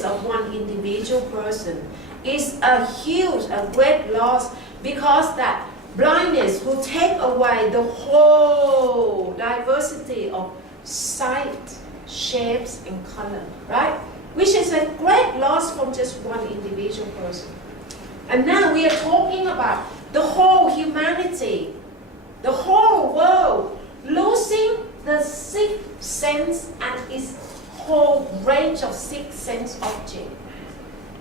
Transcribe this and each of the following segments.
blindness of one individual person is a great loss, because that blindness will take away the whole diversity of sight, shapes, and color, right? Which is a great loss from just one individual person. And now we are talking about the whole humanity, the whole world, losing the sixth sense and its whole range of sixth sense object.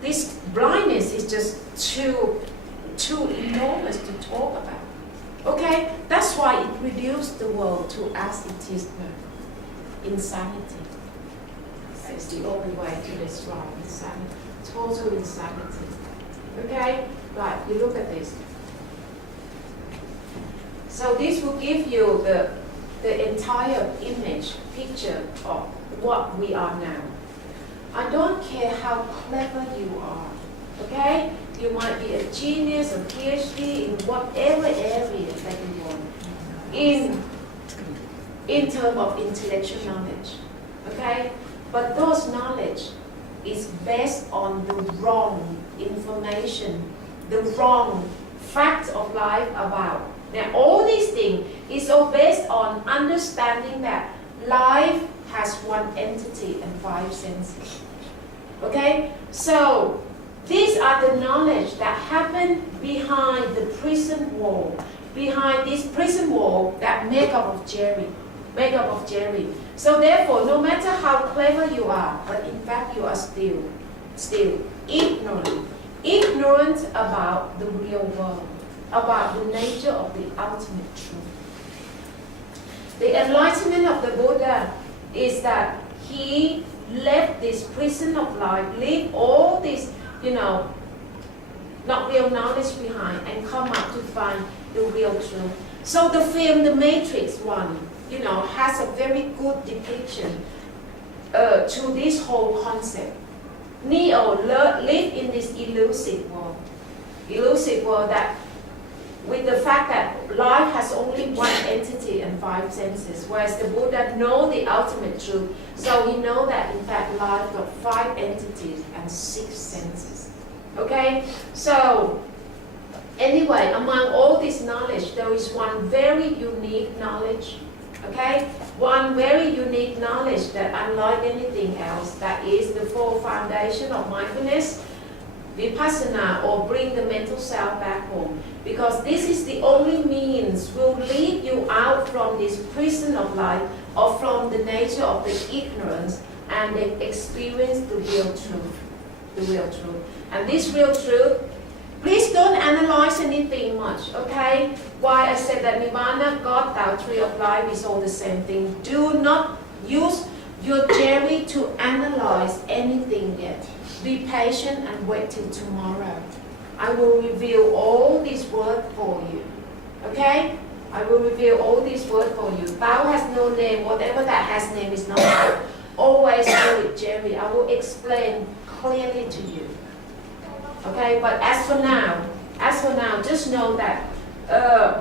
This blindness is just too enormous to talk about. Okay? That's why it reduced the world to as it is now. Insanity. It's the only way to describe insanity. Total insanity. Okay? Right, you look at this. So this will give you the entire image, picture of what we are now. I don't care how clever you are, okay? You might be a genius, a PhD in whatever area that you want, in terms of intellectual knowledge, okay? But those knowledge is based on the wrong information, the wrong facts of life about. Now all these things is all based on understanding that life has one entity and five senses. Okay? So these are the knowledge that happen behind the prison wall. Behind this prison wall that made up of jelly. So therefore, no matter how clever you are, but in fact you are still ignorant. Ignorant about the real world, about the nature of the ultimate truth. The enlightenment of the Buddha is that he left this prison of life, leave all this, not real knowledge behind, and come up to find the real truth. So the film, The Matrix one, has a very good depiction to this whole concept. Neo lived in this elusive world that, with the fact that life has only one entity and five senses, whereas the Buddha knows the ultimate truth, so he knows that in fact life got five entities and six senses. Okay? So, anyway, among all this knowledge, there is one very unique knowledge, okay? One very unique knowledge that unlike anything else, that is the full foundation of mindfulness, vipassana, or bring the mental self back home. Because this is the only means will lead you out from this prison of life, or from the nature of the ignorance, and then experience the real truth. And this real truth, please don't analyze anything much, okay? Why I said that Nirvana, God, Tao, Tree of Life is all the same thing. Do not use your jelly to analyze anything yet. Be patient and wait till tomorrow. I will reveal all these words for you. Okay? I will reveal all these words for you. Tao has no name. Whatever that has name is not. Always go with Jerry. I will explain clearly to you. Okay? But as for now, just know that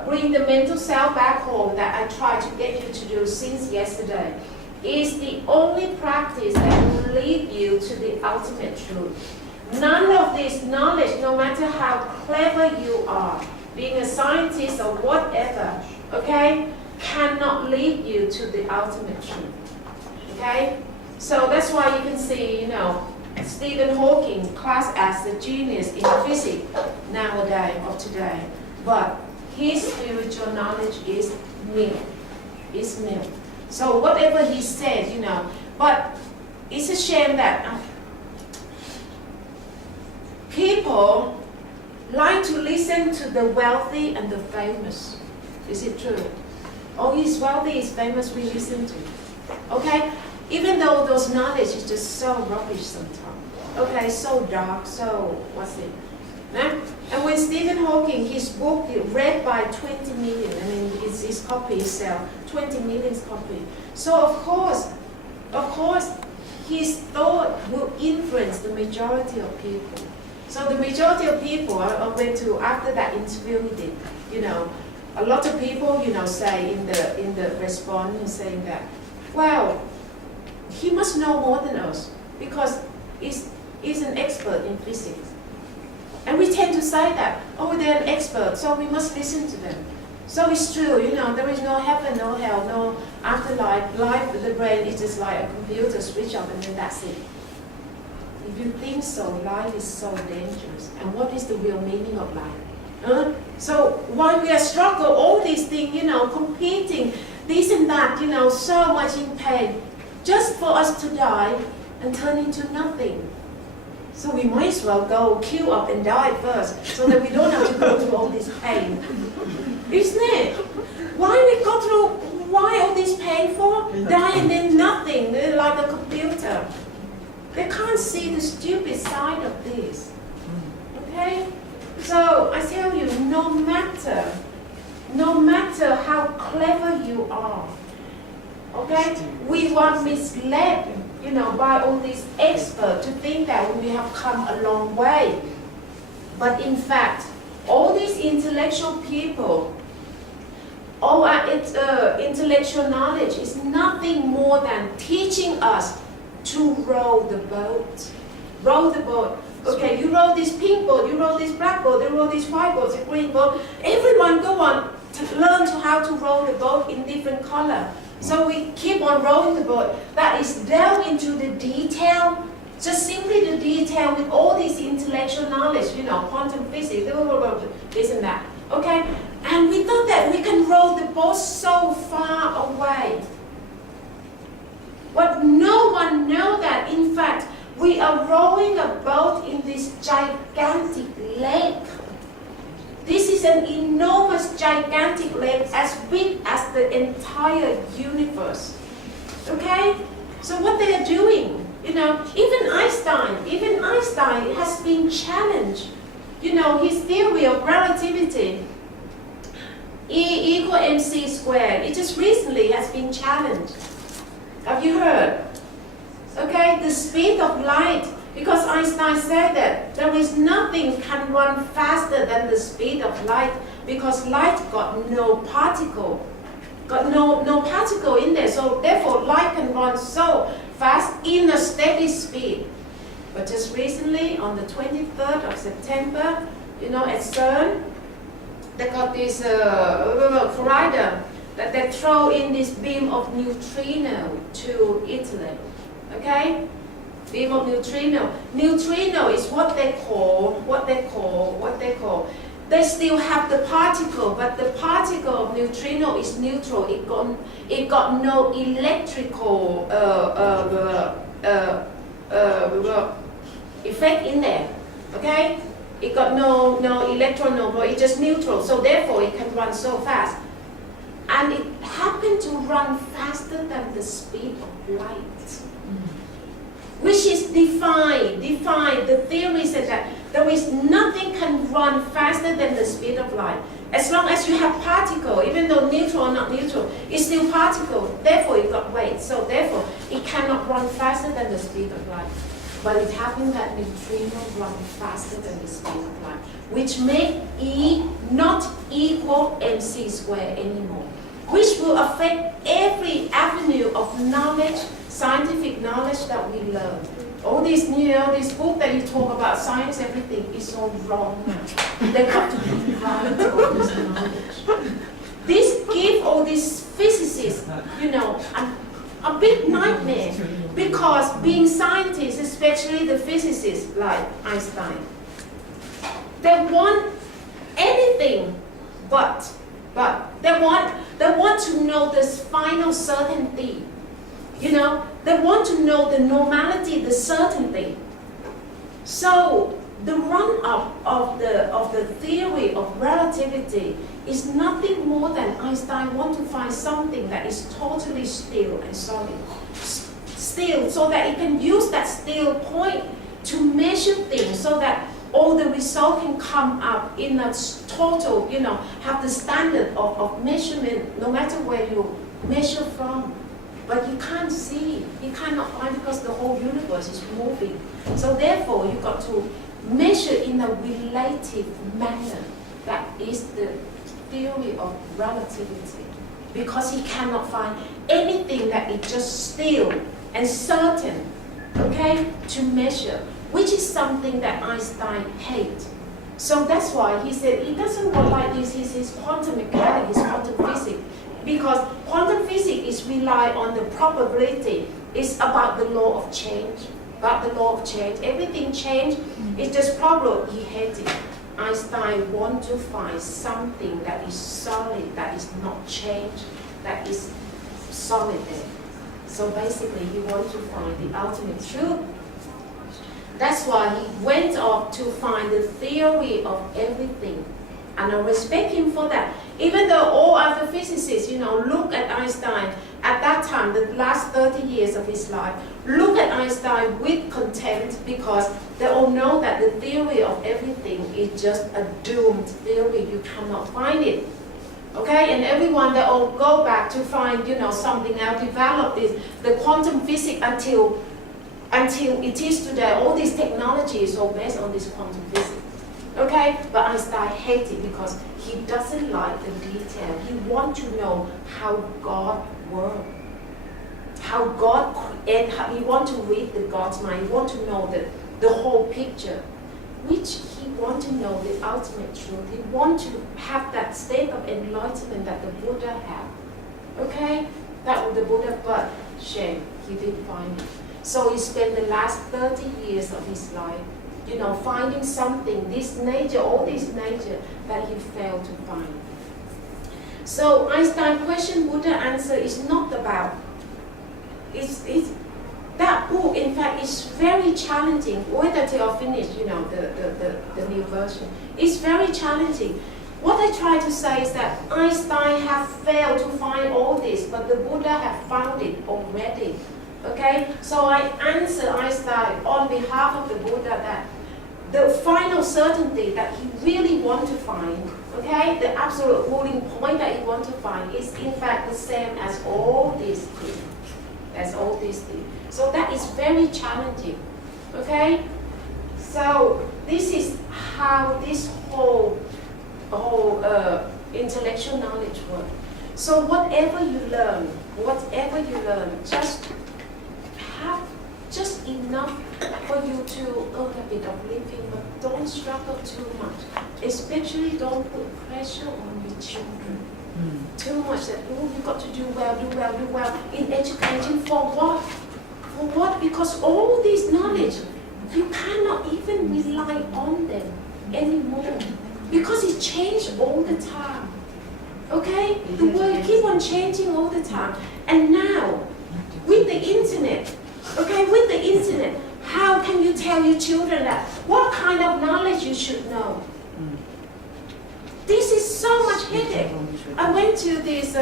bring the mental self back home that I tried to get you to do since yesterday is the only practice that will lead you to the ultimate truth. None of this knowledge, no matter how clever you are, being a scientist or whatever, okay, cannot lead you to the ultimate truth. Okay? So that's why you can see, Stephen Hawking classed as the genius in physics nowadays of today. But his spiritual knowledge is nil. It's nil. So whatever he said, but it's a shame that people like to listen to the wealthy and the famous. Is it true? Oh, he's wealthy, he's famous, we listen to. Okay? Even though those knowledge is just so rubbish sometimes. Okay, so dark, so what's it? And when Stephen Hawking, his book read by 20 million, his copy sell 20 million copies. So of course, his thought will influence the majority of people. So the majority of people, I went to, after that interview he did, a lot of people, say in the response saying that, well, he must know more than us because is an expert in physics. And we tend to say that, oh, they're an expert, so we must listen to them. So it's true, there is no heaven, no hell, no afterlife. Life, the brain is just like a computer, switch on and then that's it. If you think so, life is so dangerous. And what is the real meaning of life? So while we are struggle, all these things, competing, this and that, so much in pain, just for us to die and turn into nothing. So we might as well go queue up and die first, so that we don't have to go through all this pain. Isn't it? Why all this pain for? Die and then nothing, like a computer. They can't see the stupid side of this. Okay? So I tell you, no matter how clever you are, okay, we were misled, by all these experts to think that we have come a long way. But in fact, all these intellectual people, all our intellectual knowledge is nothing more than teaching us to row the boat. Row the boat. Okay, you row this pink boat, you row this black boat, you row this white boat, this green boat. Everyone go on to learn how to row the boat in different color. So we keep on rowing the boat. That is delve into the detail, just simply the detail with all this intellectual knowledge, quantum physics, this and that. Okay? And we thought that we can row the boat so far away. But no one knows that, in fact, we are rowing a boat in this gigantic lake. This is an enormous, gigantic lake, as big as the entire universe. Okay? So what they are doing, even Einstein has been challenged. His theory of relativity, E equal mc squared, it just recently has been challenged. Have you heard? Okay, the speed of light, because Einstein said that there is nothing can run faster than the speed of light, because light got no particle, in there, so therefore light can run so fast in a steady speed. But just recently, on the 23rd of September, at CERN, they got this collider that they throw in this beam of neutrino to Italy. Okay? Beam of neutrino. Neutrino is what they call. They still have the particle, but the particle of neutrino is neutral. It got no electrical effect in there. Okay? It got no electron, it's just neutral. So therefore, it can run so fast. And it happened to run faster than the speed of light, which is defined. The theory said that there is nothing can run faster than the speed of light. As long as you have particle, even though neutral or not neutral, it's still particle. Therefore, it got weight. So therefore, it cannot run faster than the speed of light. But it happened that neutrino run faster than the speed of light, which make E not equal mc squared anymore, which will affect every avenue of knowledge, scientific knowledge that we learn. All these this book that you talk about science, everything is so wrong. They have to be right all this knowledge. This give all these physicists, a big nightmare, because being scientists, especially the physicists like Einstein, they want anything but they want to know this final certainty. They want to know the normality, the certainty. So the run-up of the theory of relativity is nothing more than Einstein want to find something that is totally still and solid. Still, so that it can use that still point to measure things, so that all the result can come up in a total, have the standard of measurement, no matter where you measure from. But you can't see, you cannot find, because the whole universe is moving. So therefore, you got to measure in a relative manner. That is the theory of relativity. Because he cannot find anything that is just still and certain, okay, to measure. which is something that Einstein hates. So that's why he said he doesn't work like this. His quantum mechanics, his quantum physics, because quantum physics is rely on the probability. It's about the law of change. About the law of change. Everything change. It's just problem. He hates it. Einstein want to find something that is solid, that is not changed, that is solid there. So basically, he wants to find the ultimate truth. That's why he went off to find the theory of everything. And I respect him for that. Even though all other physicists, look at Einstein at that time, the last 30 years of his life, look at Einstein with contempt because they all know that the theory of everything is just a doomed theory. You cannot find it. Okay, and everyone, they all go back to find, something else, develop this, the quantum physics until it is today. All these technologies are based on this quantum physics. Okay, but Einstein hates it because he doesn't like the detail. He wants to know how God works, how God creates. He wants to read the God's mind. He wants to know the whole picture, which he wants to know the ultimate truth. He wants to have that state of enlightenment that the Buddha had. Okay, that was the Buddha, but shame, he didn't find it. So he spent the last 30 years of his life, finding something, this nature, all this nature, that he failed to find. So Einstein question, Buddha answer is not about, that book, in fact, is very challenging. Wait until I finish, the new version. It's very challenging. What I try to say is that Einstein have failed to find all this, but the Buddha have found it already. Okay, so I answer Einstein on behalf of the Buddha that the final certainty that he really wants to find, okay, the absolute ruling point that he wants to find is in fact the same as all these things. As all these things. So that is very challenging. Okay? So this is how this whole intellectual knowledge works. So whatever you learn, just enough for you to earn a bit of living, but don't struggle too much. Especially don't put pressure on your children. Too much that, you've got to do well in education. For what? For what? Because all this knowledge, you cannot even rely on them anymore. Because it changes all the time. Okay? The world keeps on changing all the time. And now, with the internet, how can you tell your children that? What kind of knowledge you should know? This is so much headache. I went to this,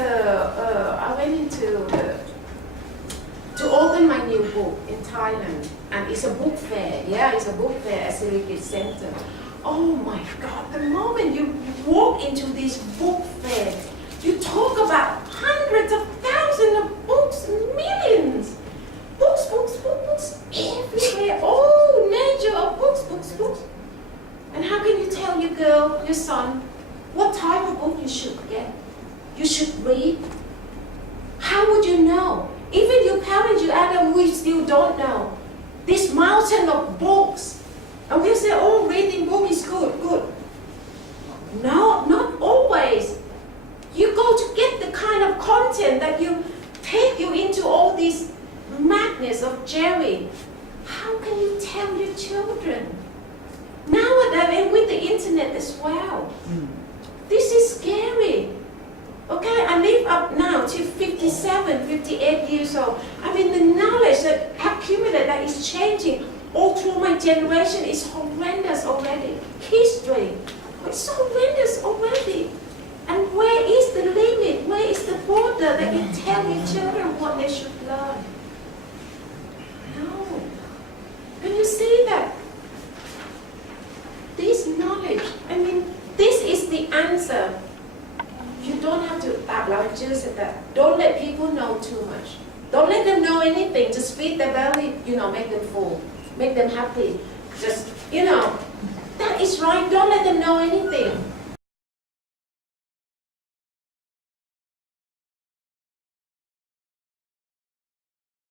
to open my new book in Thailand. And it's a book fair, it's a book fair at Siligit Center. Oh my God, the moment you walk into this book fair, you talk about hundreds of thousands of books, millions. Books everywhere, all nature of books. And how can you tell your girl, your son, what type of book you should get? You should read? How would you know? Even your parents, you Adam, we still don't know. This mountain of books. And we say, oh, reading book is good. No, not always. You go to get the kind of content that you take you into all this madness of Jerry. How can you tell your children? Nowadays, and with the internet as well. This is scary. Okay, I live up now to 57, 58 years old. I mean, the knowledge that accumulated that is changing all through my generation is horrendous already. History, it's horrendous already. And where is the limit? Where is the border that you tell your children what they should learn? No. Can you see that? This knowledge, I mean, this is the answer. You don't have to act like Jesus said that. Don't let people know too much. Don't let them know anything. Just feed their belly, make them full. Make them happy. Just, that is right. Don't let them know anything.